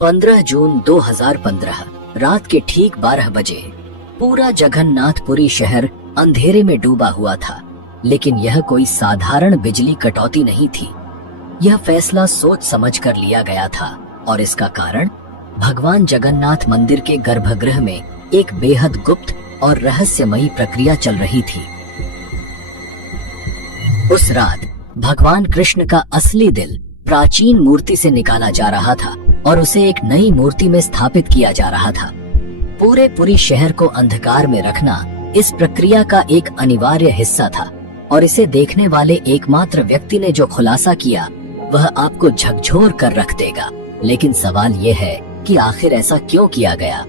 15 जून 2015 रात के ठीक 12 बजे पूरा जगन्नाथपुरी शहर अंधेरे में डूबा हुआ था। लेकिन यह कोई साधारण बिजली कटौती नहीं थी। यह फैसला सोच समझ कर लिया गया था और इसका कारण भगवान जगन्नाथ मंदिर के गर्भगृह में एक बेहद गुप्त और रहस्यमयी प्रक्रिया चल रही थी। उस रात भगवान कृष्ण का असली दिल प्राचीन मूर्ति से निकाला जा रहा था और उसे एक नई मूर्ति में स्थापित किया जा रहा था। पूरे शहर को अंधकार में रखना इस प्रक्रिया का एक अनिवार्य हिस्सा था और इसे देखने वाले एकमात्र व्यक्ति ने जो खुलासा किया वह आपको झकझोर कर रख देगा। लेकिन सवाल ये है कि आखिर ऐसा क्यों किया गया?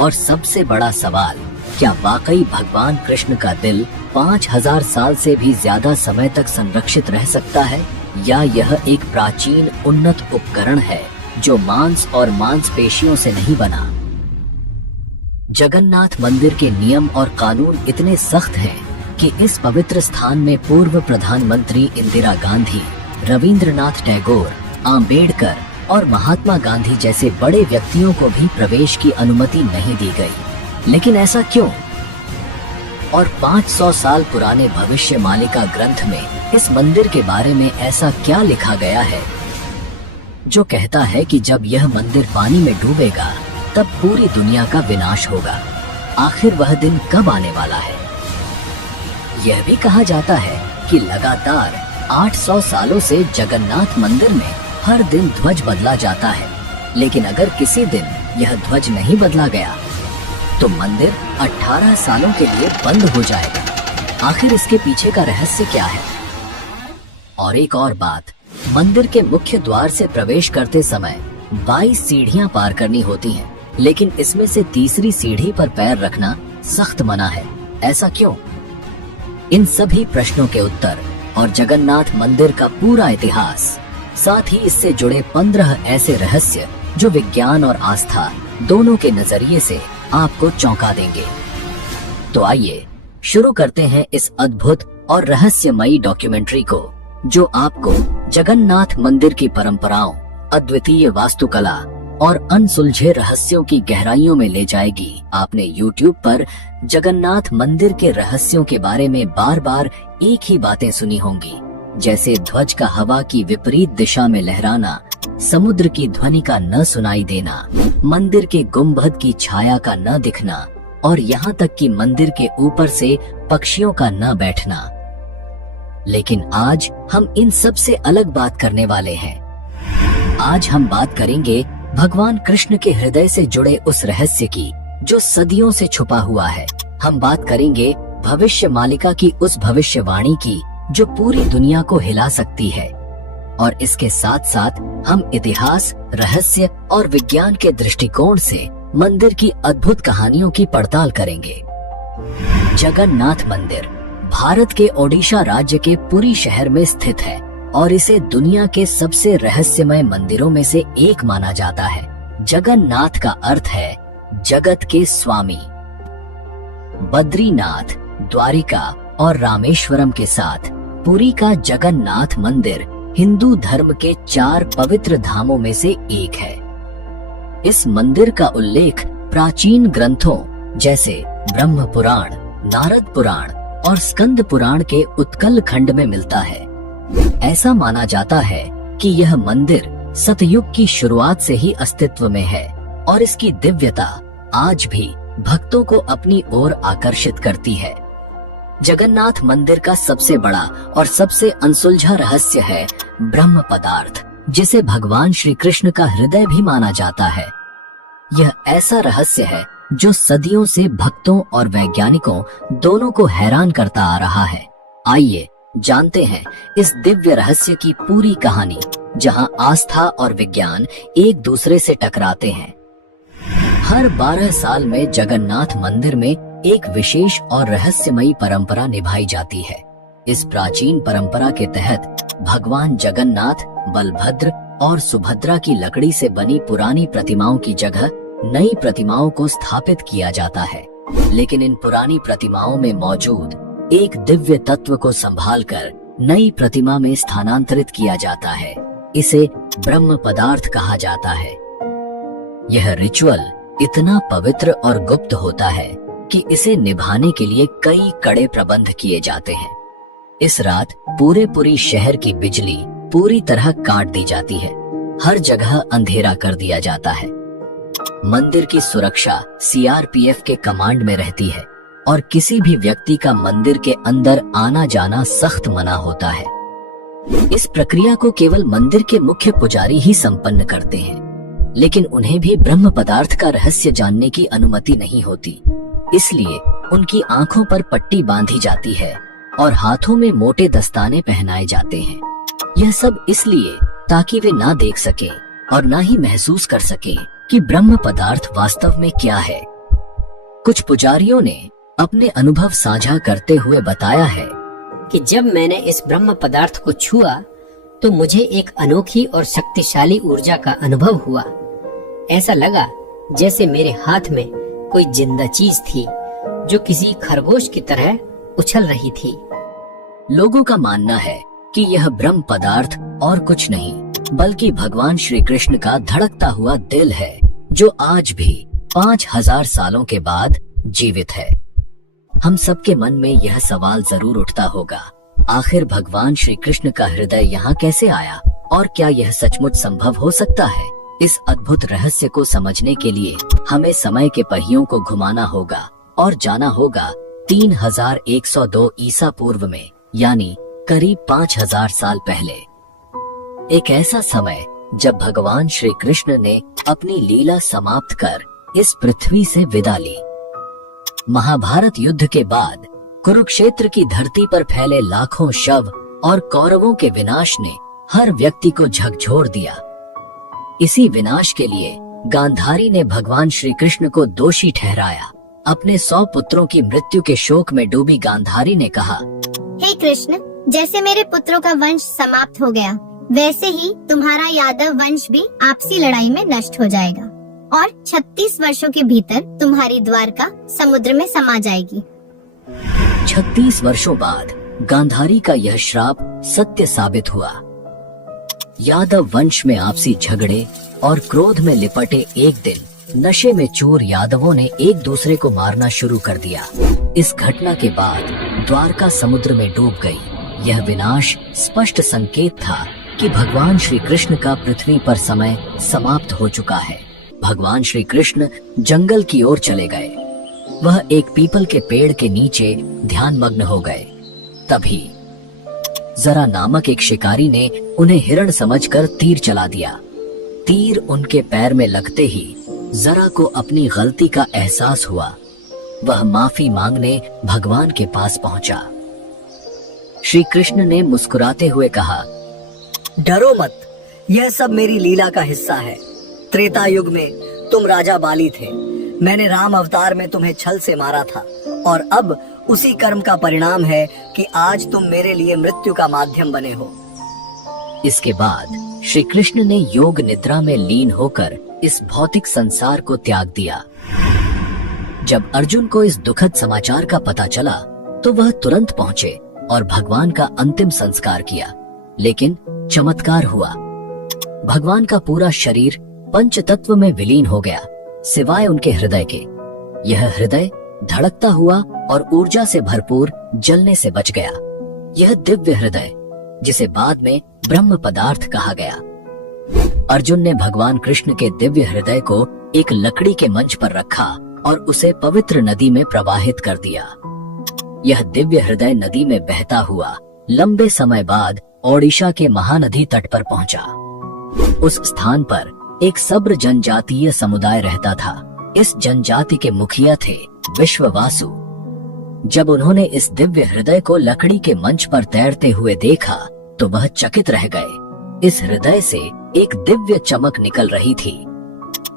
और सबसे बड़ा सवाल, क्या वाकई भगवान कृष्ण का दिल 5000 साल से भी ज्यादा समय तक संरक्षित रह सकता है, या यह एक प्राचीन उन्नत उपकरण है जो मांस और मांसपेशियों से नहीं बना? जगन्नाथ मंदिर के नियम और कानून इतने सख्त हैं कि इस पवित्र स्थान में पूर्व प्रधानमंत्री इंदिरा गांधी, रविंद्रनाथ टैगोर, आम्बेडकर और महात्मा गांधी जैसे बड़े व्यक्तियों को भी प्रवेश की अनुमति नहीं दी गई। लेकिन ऐसा क्यों? और 500 साल पुराने भविष्यवाणी ग्रंथ में इस मंदिर के बारे में ऐसा क्या लिखा गया है जो कहता है कि जब यह मंदिर पानी में डूबेगा तब पूरी दुनिया का विनाश होगा? आखिर वह दिन कब आने वाला है? यह भी कहा जाता है कि लगातार 800 सालों से जगन्नाथ मंदिर में हर दिन ध्वज बदला जाता है। लेकिन अगर किसी दिन यह ध्वज नहीं बदला गया तो मंदिर 18 सालों के लिए बंद हो जाएगा। आखिर इसके पीछे का रहस्य क्या है? और एक और बात, मंदिर के मुख्य द्वार से प्रवेश करते समय 22 सीढ़ियां पार करनी होती हैं, लेकिन इसमें से तीसरी सीढ़ी पर पैर रखना सख्त मना है। ऐसा क्यों? इन सभी प्रश्नों के उत्तर और जगन्नाथ मंदिर का पूरा इतिहास, साथ ही इससे जुड़े 15 ऐसे रहस्य जो विज्ञान और आस्था दोनों के नजरिए से आपको चौंका देंगे। तो आइए शुरू करते हैं इस अद्भुत और रहस्यमयी डॉक्यूमेंट्री को, जो आपको जगन्नाथ मंदिर की परंपराओं, अद्वितीय वास्तुकला और अनसुलझे रहस्यों की गहराइयों में ले जाएगी। आपने YouTube पर जगन्नाथ मंदिर के रहस्यों के बारे में बार बार एक ही बातें सुनी होंगी, जैसे ध्वज का हवा की विपरीत दिशा में लहराना, समुद्र की ध्वनि का न सुनाई देना, मंदिर के गुंबद की छाया का न दिखना और यहाँ तक कि मंदिर के ऊपर से पक्षियों का न बैठना। लेकिन आज हम इन सब से अलग बात करने वाले हैं। आज हम बात करेंगे भगवान कृष्ण के हृदय से जुड़े उस रहस्य की जो सदियों से छुपा हुआ है। हम बात करेंगे भविष्यवाणी की उस भविष्यवाणी की जो पूरी दुनिया को हिला सकती है। और इसके साथ साथ हम इतिहास, रहस्य और विज्ञान के दृष्टिकोण से मंदिर की अद्भुत कहानियों की पड़ताल करेंगे। जगन्नाथ मंदिर भारत के ओडिशा राज्य के पुरी शहर में स्थित है और इसे दुनिया के सबसे रहस्यमय मंदिरों में से एक माना जाता है। जगन्नाथ का अर्थ है जगत के स्वामी। बद्रीनाथ, द्वारिका और रामेश्वरम के साथ पुरी का जगन्नाथ मंदिर हिंदू धर्म के 4 पवित्र धामों में से एक है। इस मंदिर का उल्लेख प्राचीन ग्रंथों जैसे ब्रह्म पुराण, नारद पुराण और स्कंद पुराण के उत्कल खंड में मिलता है। ऐसा माना जाता है कि यह मंदिर सतयुग की शुरुआत से ही अस्तित्व में है और इसकी दिव्यता आज भी भक्तों को अपनी ओर आकर्षित करती है। जगन्नाथ मंदिर का सबसे बड़ा और सबसे अनसुलझा रहस्य है ब्रह्म पदार्थ, जिसे भगवान श्री कृष्ण का हृदय भी माना जाता है। यह ऐसा रहस्य है जो सदियों से भक्तों और वैज्ञानिकों दोनों को हैरान करता आ रहा है। आइए जानते हैं इस दिव्य रहस्य की पूरी कहानी, जहां आस्था और विज्ञान एक दूसरे से टकराते हैं। हर 12 साल में जगन्नाथ मंदिर में एक विशेष और रहस्यमयी परंपरा निभाई जाती है। इस प्राचीन परंपरा के तहत भगवान जगन्नाथ, बलभद्र और सुभद्रा की लकड़ी से बनी पुरानी प्रतिमाओं की जगह नई प्रतिमाओं को स्थापित किया जाता है। लेकिन इन पुरानी प्रतिमाओं में मौजूद एक दिव्य तत्व को संभालकर नई प्रतिमा में स्थानांतरित किया जाता है। इसे ब्रह्म पदार्थ कहा जाता है। यह रिचुअल इतना पवित्र और गुप्त होता है कि इसे निभाने के लिए कई कड़े प्रबंध किए जाते हैं। इस रात पूरी शहर की बिजली पूरी तरह काट दी जाती है। हर जगह अंधेरा कर दिया जाता है। मंदिर की सुरक्षा सीआरपीएफ के कमांड में रहती है और किसी भी व्यक्ति का मंदिर के अंदर आना जाना सख्त मना होता है। इस प्रक्रिया को केवल मंदिर के मुख्य पुजारी ही संपन्न करते हैं, लेकिन उन्हें भी ब्रह्म पदार्थ का रहस्य जानने की अनुमति नहीं होती। इसलिए उनकी आंखों पर पट्टी बांधी जाती है और हाथों में मोटे दस्ताने पहनाए जाते हैं। यह सब इसलिए ताकि वे ना देख सके और ना ही महसूस कर सके कि ब्रह्म पदार्थ वास्तव में क्या है। कुछ पुजारियों ने अपने अनुभव साझा करते हुए बताया है कि जब मैंने इस ब्रह्म पदार्थ को छुआ तो मुझे एक अनोखी और शक्तिशाली ऊर्जा का अनुभव हुआ। ऐसा लगा जैसे मेरे हाथ में कोई जिंदा चीज थी जो किसी खरगोश की तरह उछल रही थी। लोगों का मानना है कि यह ब्रह्म पदार्थ और कुछ नहीं बल्कि भगवान श्री कृष्ण का धड़कता हुआ दिल है, जो आज भी 5000 सालों के बाद जीवित है। हम सबके मन में यह सवाल जरूर उठता होगा, आखिर भगवान श्री कृष्ण का हृदय यहाँ कैसे आया और क्या यह सचमुच संभव हो सकता है? इस अद्भुत रहस्य को समझने के लिए हमें समय के पहियों को घुमाना होगा और जाना होगा 3102 ईसा पूर्व में, यानी करीब 5000 साल पहले। एक ऐसा समय जब भगवान श्री कृष्ण ने अपनी लीला समाप्त कर इस पृथ्वी से विदा ली। महाभारत युद्ध के बाद कुरुक्षेत्र की धरती पर फैले लाखों शव और कौरवों के विनाश ने हर व्यक्ति को झकझोर दिया। इसी विनाश के लिए गांधारी ने भगवान श्री कृष्ण को दोषी ठहराया। अपने 100 पुत्रों की मृत्यु के शोक में डूबी गांधारी ने कहा, हे कृष्ण, जैसे मेरे पुत्रों का वंश समाप्त हो गया, वैसे ही तुम्हारा यादव वंश भी आपसी लड़ाई में नष्ट हो जाएगा और 36 वर्षों के भीतर तुम्हारी द्वारका समुद्र में समा जाएगी। 36 वर्षों बाद गांधारी का यह श्राप सत्य साबित हुआ। यादव वंश में आपसी झगड़े और क्रोध में लिपटे एक दिन नशे में चूर यादवों ने एक दूसरे को मारना शुरू कर दिया। इस घटना के बाद द्वारका समुद्र में डूब गई। यह विनाश स्पष्ट संकेत था कि भगवान श्री कृष्ण का पृथ्वी पर समय समाप्त हो चुका है। भगवान श्री कृष्ण जंगल की ओर चले गए। वह एक पीपल के पेड़ के नीचे ध्यान मग्न हो गए। तभी जरा नामक एक शिकारी ने उन्हें हिरण समझकर तीर चला दिया। तीर उनके पैर में लगते ही जरा को अपनी गलती का एहसास हुआ। वह माफी मांगने भगवान के पास पहुंचा। श्री कृष्ण ने मुस्कुराते हुए कहा, डरो मत, यह सब मेरी लीला का हिस्सा है। त्रेता युग में तुम राजा बाली थे। मैंने राम अवतार में तुम्हें छल से मारा था और अब उसी कर्म का परिणाम है कि आज तुम मेरे लिए मृत्यु का माध्यम बने हो। इसके बाद श्री कृष्ण ने योग निद्रा में लीन होकर इस भौतिक संसार को त्याग दिया। जब अर्जुन को इस दुखद समाचार का पता चला तो वह तुरंत पहुंचे और भगवान का अंतिम संस्कार किया। लेकिन चमत्कार हुआ, भगवान का पूरा शरीर पंच तत्व में विलीन हो गया, सिवाय उनके हृदय के। यह हृदय धड़कता हुआ और ऊर्जा से भरपूर जलने से बच गया। यह दिव्य हृदय, जिसे बाद में ब्रह्म पदार्थ कहा गया। अर्जुन ने भगवान कृष्ण के दिव्य हृदय को एक लकड़ी के मंच पर रखा और उसे पवित्र नदी में प्रवाहित कर दिया। यह दिव्य हृदय नदी में बहता हुआ लंबे समय बाद ओडिशा के महानदी तट पर पहुंचा। उस स्थान पर एक सब्र जनजातीय समुदाय रहता था। इस जनजाति के मुखिया थे विश्ववासु। जब उन्होंने इस दिव्य हृदय को लकड़ी के मंच पर तैरते हुए देखा तो वह चकित रह गए। इस हृदय से एक दिव्य चमक निकल रही थी।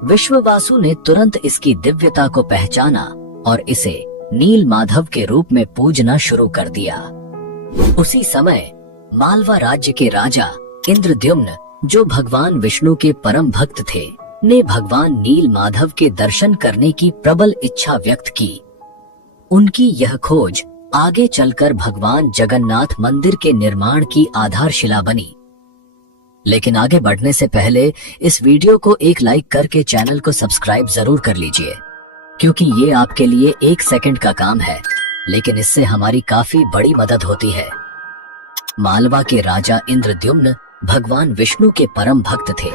विश्ववासु ने तुरंत इसकी दिव्यता को पहचाना और इसे नील माधव के रूप में पूजना शुरू कर दिया। उसी समय मालवा राज्य के राजा इंद्रद्युम्न, जो भगवान विष्णु के परम भक्त थे, ने भगवान नील माधव के दर्शन करने की प्रबल इच्छा व्यक्त की। उनकी यह खोज आगे चलकर भगवान जगन्नाथ मंदिर के निर्माण की आधारशिला बनी। लेकिन आगे बढ़ने से पहले इस वीडियो को एक लाइक करके चैनल को सब्सक्राइब जरूर कर लीजिए, क्योंकि ये आपके लिए 1 सेकंड का काम है, लेकिन इससे हमारी काफी बड़ी मदद होती है। मालवा के राजा इंद्रद्युम्न भगवान विष्णु के परम भक्त थे।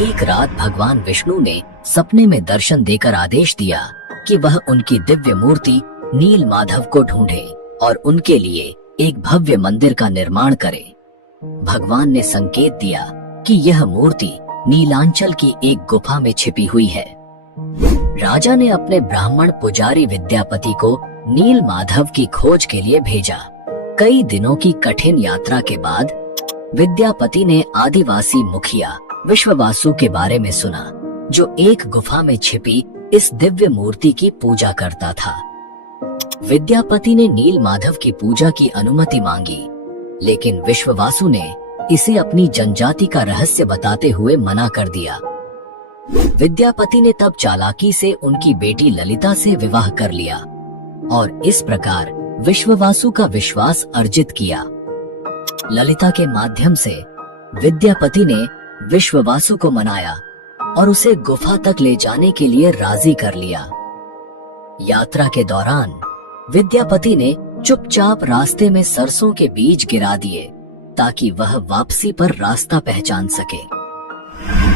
एक रात भगवान विष्णु ने सपने में दर्शन देकर आदेश दिया कि वह उनकी दिव्य मूर्ति नील माधव को ढूंढे और उनके लिए एक भव्य मंदिर का निर्माण करे। भगवान ने संकेत दिया कि यह मूर्ति नीलांचल की एक गुफा में छिपी हुई है। राजा ने अपने ब्राह्मण पुजारी विद्यापति को नील माधव की खोज के लिए भेजा। कई दिनों की कठिन यात्रा के बाद विद्यापति ने आदिवासी मुखिया विश्ववासु के बारे में सुना, जो एक गुफा में छिपी इस दिव्य मूर्ति की पूजा करता था। विद्यापति ने नील माधव की पूजा की अनुमति मांगी, लेकिन विश्ववासु ने इसे अपनी जनजाति का रहस्य बताते हुए मना कर दिया। विद्यापति ने तब चालाकी से उनकी बेटी ललिता से विवाह कर लिया और इस प्रकार विश्ववासु का विश्वास अर्जित किया। ललिता के माध्यम से विद्यापति ने विश्ववासु को मनाया और उसे गुफा तक ले जाने के लिए राजी कर लिया। यात्रा के दौरान विद्यापति ने चुपचाप रास्ते में सरसों के बीज गिरा दिए ताकि वह वापसी पर रास्ता पहचान सके।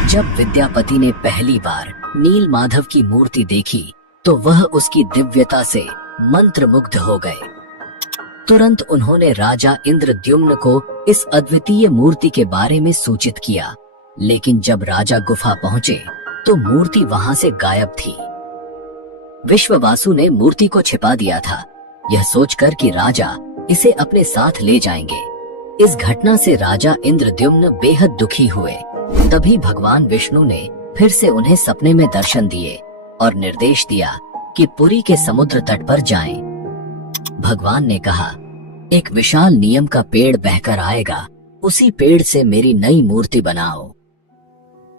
जब विद्यापति ने पहली बार नील माधव की मूर्ति देखी तो वह उसकी दिव्यता से मंत्रमुग्ध हो गए। तुरंत उन्होंने राजा इंद्रद्युम्न को इस अद्वितीय मूर्ति के बारे में सूचित किया, लेकिन जब राजा गुफा पहुंचे तो मूर्ति वहां से गायब थी। विश्ववासु ने मूर्ति को छिपा दिया था, यह सोचकर कि राजा इसे अपने साथ ले जाएंगे। इस घटना से राजा इंद्रद्युम्न बेहद दुखी हुए। तभी भगवान विष्णु ने फिर से उन्हें सपने में दर्शन दिए और निर्देश दिया कि पुरी के समुद्र तट पर जाएं। भगवान ने कहा, एक विशाल नीम का पेड़ बहकर आएगा, उसी पेड़ से मेरी नई मूर्ति बनाओ।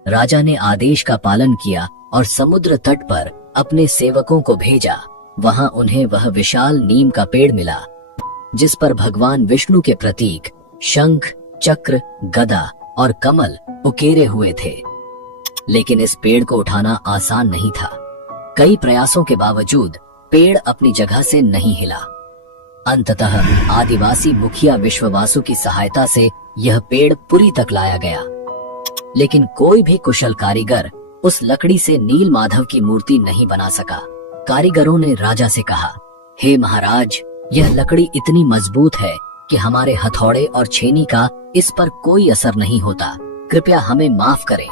राजा ने आदेश का पालन किया और समुद्र तट पर अपने सेवकों को भेजा। वहां उन्हें वह विशाल नीम का पेड़ मिला, जिस पर भगवान विष्णु के प्रतीक शंख, चक्र, गदा और कमल उकेरे हुए थे। लेकिन इस पेड़ को उठाना आसान नहीं था। कई प्रयासों के बावजूद पेड़ अपनी जगह से नहीं हिला। अंततः आदिवासी मुखिया विश्ववासु की सहायता से यह पेड़ पुरी तक लाया गया, लेकिन कोई भी कुशल कारीगर उस लकड़ी से नील माधव की मूर्ति नहीं बना सका। कारीगरों ने राजा से कहा, हे महाराज, यह लकड़ी इतनी मजबूत है कि हमारे हथौड़े और छेनी का इस पर कोई असर नहीं होता। कृपया हमें माफ करें,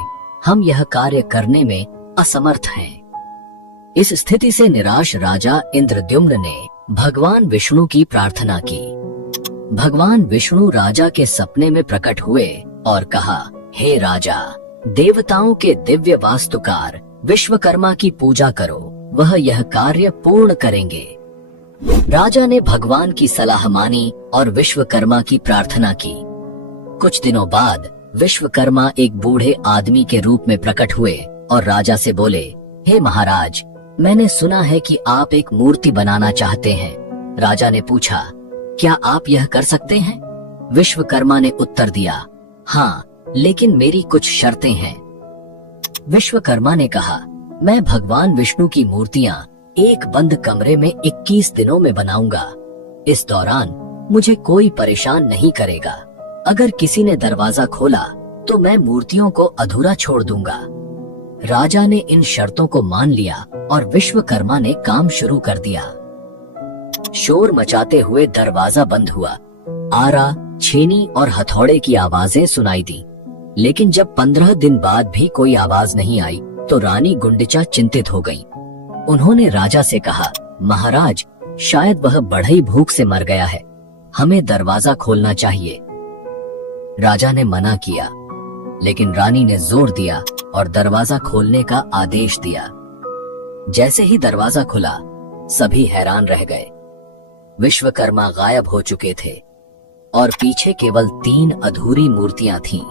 हम यह कार्य करने में असमर्थ हैं। इस स्थिति से निराश राजा इंद्रद्युम्न ने भगवान विष्णु की प्रार्थना की। भगवान विष्णु राजा के सपने में प्रकट हुए और कहा, हे राजा, देवताओं के दिव्य वास्तुकार विश्वकर्मा की पूजा करो, वह यह कार्य पूर्ण करेंगे। राजा ने भगवान की सलाह मानी और विश्वकर्मा की प्रार्थना की। कुछ दिनों बाद विश्वकर्मा एक बूढ़े आदमी के रूप में प्रकट हुए और राजा से बोले, हे महाराज, मैंने सुना है कि आप एक मूर्ति बनाना चाहते हैं। राजा ने पूछा, क्या आप यह कर सकते हैं? विश्वकर्मा ने उत्तर दिया, हाँ, लेकिन मेरी कुछ शर्तें हैं। विश्वकर्मा ने कहा, मैं भगवान विष्णु की मूर्तियां एक बंद कमरे में 21 दिनों में बनाऊंगा। इस दौरान मुझे कोई परेशान नहीं करेगा। अगर किसी ने दरवाजा खोला तो मैं मूर्तियों को अधूरा छोड़ दूंगा। राजा ने इन शर्तों को मान लिया और विश्वकर्मा ने काम शुरू कर दिया। शोर मचाते हुए दरवाजा बंद हुआ। आरा, छेनी और हथौड़े की आवाजें सुनाई दी, लेकिन जब 15 दिन बाद भी कोई आवाज नहीं आई तो रानी गुंडिचा चिंतित हो गई। उन्होंने राजा से कहा, महाराज, शायद वह बढ़ई भूख से मर गया है, हमें दरवाजा खोलना चाहिए। राजा ने मना किया, लेकिन रानी ने जोर दिया और दरवाजा खोलने का आदेश दिया। जैसे ही दरवाजा खुला, सभी हैरान रह गए। विश्वकर्मा गायब हो चुके थे और पीछे केवल 3 अधूरी मूर्तियां थीं।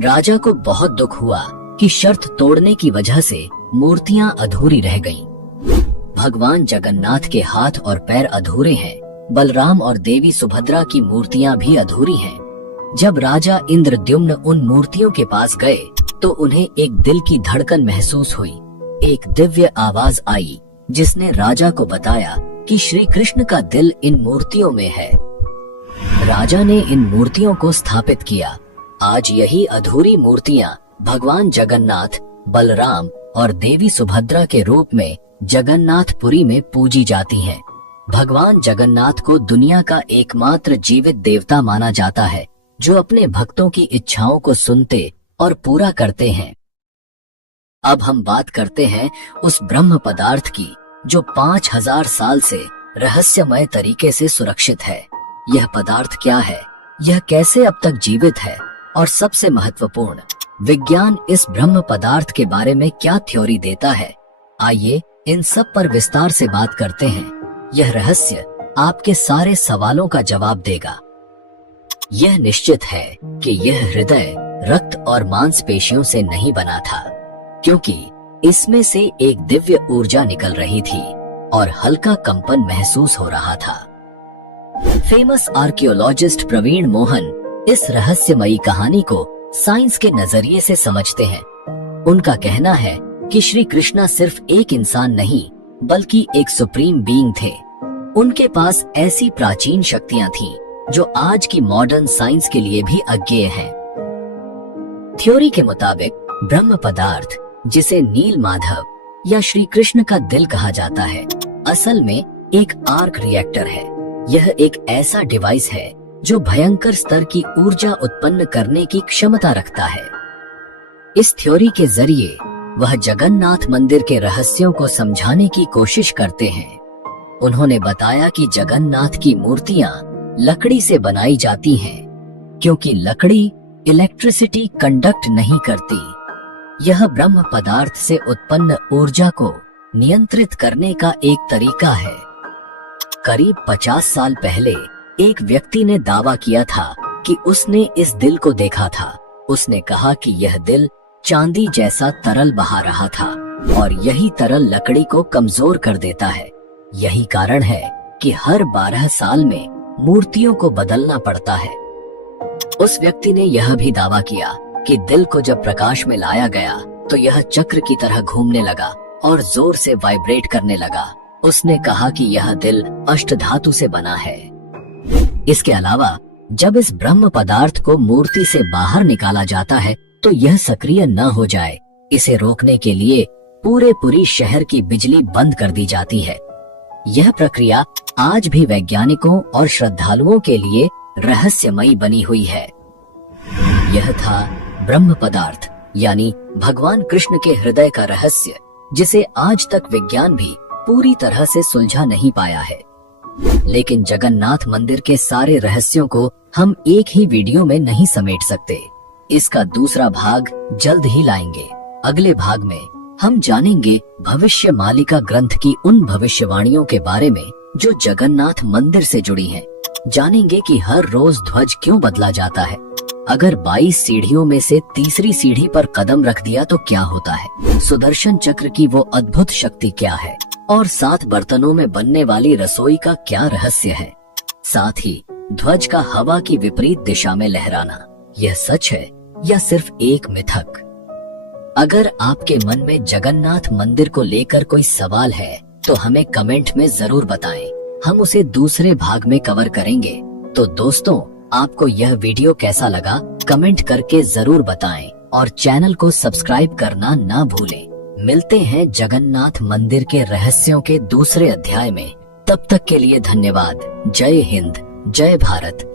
राजा को बहुत दुख हुआ कि शर्त तोड़ने की वजह से मूर्तियां अधूरी रह गईं। भगवान जगन्नाथ के हाथ और पैर अधूरे हैं, बलराम और देवी सुभद्रा की मूर्तियां भी अधूरी हैं। जब राजा इंद्रद्युम्न उन मूर्तियों के पास गए तो उन्हें एक दिल की धड़कन महसूस हुई। एक दिव्य आवाज आई जिसने राजा को बताया कि श्री कृष्ण का दिल इन मूर्तियों में है। राजा ने इन मूर्तियों को स्थापित किया। आज यही अधूरी मूर्तियां भगवान जगन्नाथ, बलराम और देवी सुभद्रा के रूप में जगन्नाथपुरी में पूजी जाती हैं। भगवान जगन्नाथ को दुनिया का एकमात्र जीवित देवता माना जाता है जो अपने भक्तों की इच्छाओं को सुनते और पूरा करते हैं। अब हम बात करते हैं उस ब्रह्म पदार्थ की जो 5000 साल से रहस्यमय तरीके से सुरक्षित है। यह पदार्थ क्या है, यह कैसे अब तक जीवित है, और सबसे महत्वपूर्ण, विज्ञान इस ब्रह्म पदार्थ के बारे में क्या थ्योरी देता है। आइए इन सब पर विस्तार से बात करते हैं। यह रहस्य आपके सारे सवालों का जवाब देगा। यह निश्चित है कि यह हृदय रक्त और मांसपेशियों से नहीं बना था, क्योंकि इसमें से एक दिव्य ऊर्जा निकल रही थी और हल्का कंपन महसूस हो रहा था। फेमस आर्कियोलॉजिस्ट प्रवीण मोहन इस रहस्यमयी कहानी को साइंस के नजरिए से समझते हैं। उनका कहना है कि श्री कृष्णा सिर्फ एक इंसान नहीं बल्कि एक सुप्रीम बीइंग थे। उनके पास ऐसी प्राचीन शक्तियां थीं जो आज की मॉडर्न साइंस के लिए भी अज्ञेय हैं। थ्योरी के मुताबिक ब्रह्म पदार्थ, जिसे नील माधव या श्री कृष्ण का दिल कहा जाता है, असल में एक आर्क रिएक्टर है। यह एक ऐसा डिवाइस है जो भयंकर स्तर की ऊर्जा उत्पन्न करने की क्षमता रखता है। इस थ्योरी के जरिए वह जगन्नाथ मंदिर के रहस्यों को समझाने की कोशिश करते हैं। उन्होंने बताया कि जगन्नाथ की मूर्तियां लकड़ी से बनाई जाती हैं, क्योंकि लकड़ी इलेक्ट्रिसिटी कंडक्ट नहीं करती। यह ब्रह्म पदार्थ से उत्पन्न ऊर्जा को नियंत्रित करने का एक तरीका है। करीब 50 साल पहले एक व्यक्ति ने दावा किया था कि उसने इस दिल को देखा था। उसने कहा कि यह दिल चांदी जैसा तरल बहा रहा था और यही तरल लकड़ी को कमजोर कर देता है। यही कारण है कि हर 12 साल में मूर्तियों को बदलना पड़ता है। उस व्यक्ति ने यह भी दावा किया कि दिल को जब प्रकाश में लाया गया तो यह चक्र की तरह घूमने लगा और जोर से वाइब्रेट करने लगा। उसने कहा कि यह दिल अष्टधातु से बना है। इसके अलावा जब इस ब्रह्म पदार्थ को मूर्ति से बाहर निकाला जाता है तो यह सक्रिय न हो जाए, इसे रोकने के लिए पूरे शहर की बिजली बंद कर दी जाती है। यह प्रक्रिया आज भी वैज्ञानिकों और श्रद्धालुओं के लिए रहस्यमयी बनी हुई है। यह था ब्रह्म पदार्थ यानी भगवान कृष्ण के हृदय का रहस्य, जिसे आज तक विज्ञान भी पूरी तरह से सुलझा नहीं पाया है। लेकिन जगन्नाथ मंदिर के सारे रहस्यों को हम एक ही वीडियो में नहीं समेट सकते। इसका दूसरा भाग जल्द ही लाएंगे। अगले भाग में हम जानेंगे भविष्य मालिका ग्रंथ की उन भविष्यवाणियों के बारे में जो जगन्नाथ मंदिर से जुड़ी हैं। जानेंगे कि हर रोज ध्वज क्यों बदला जाता है, अगर 22 सीढ़ियों में से तीसरी सीढ़ी पर कदम रख दिया तो क्या होता है, सुदर्शन चक्र की वो अद्भुत शक्ति क्या है, और 7 बर्तनों में बनने वाली रसोई का क्या रहस्य है। साथ ही ध्वज का हवा की विपरीत दिशा में लहराना, यह सच है या सिर्फ एक मिथक। अगर आपके मन में जगन्नाथ मंदिर को लेकर कोई सवाल है तो हमें कमेंट में जरूर बताएं, हम उसे दूसरे भाग में कवर करेंगे। तो दोस्तों, आपको यह वीडियो कैसा लगा कमेंट करके जरूर बताएं और चैनल को सब्सक्राइब करना ना भूलें। मिलते हैं जगन्नाथ मंदिर के रहस्यों के दूसरे अध्याय में। तब तक के लिए धन्यवाद। जय हिंद, जय भारत।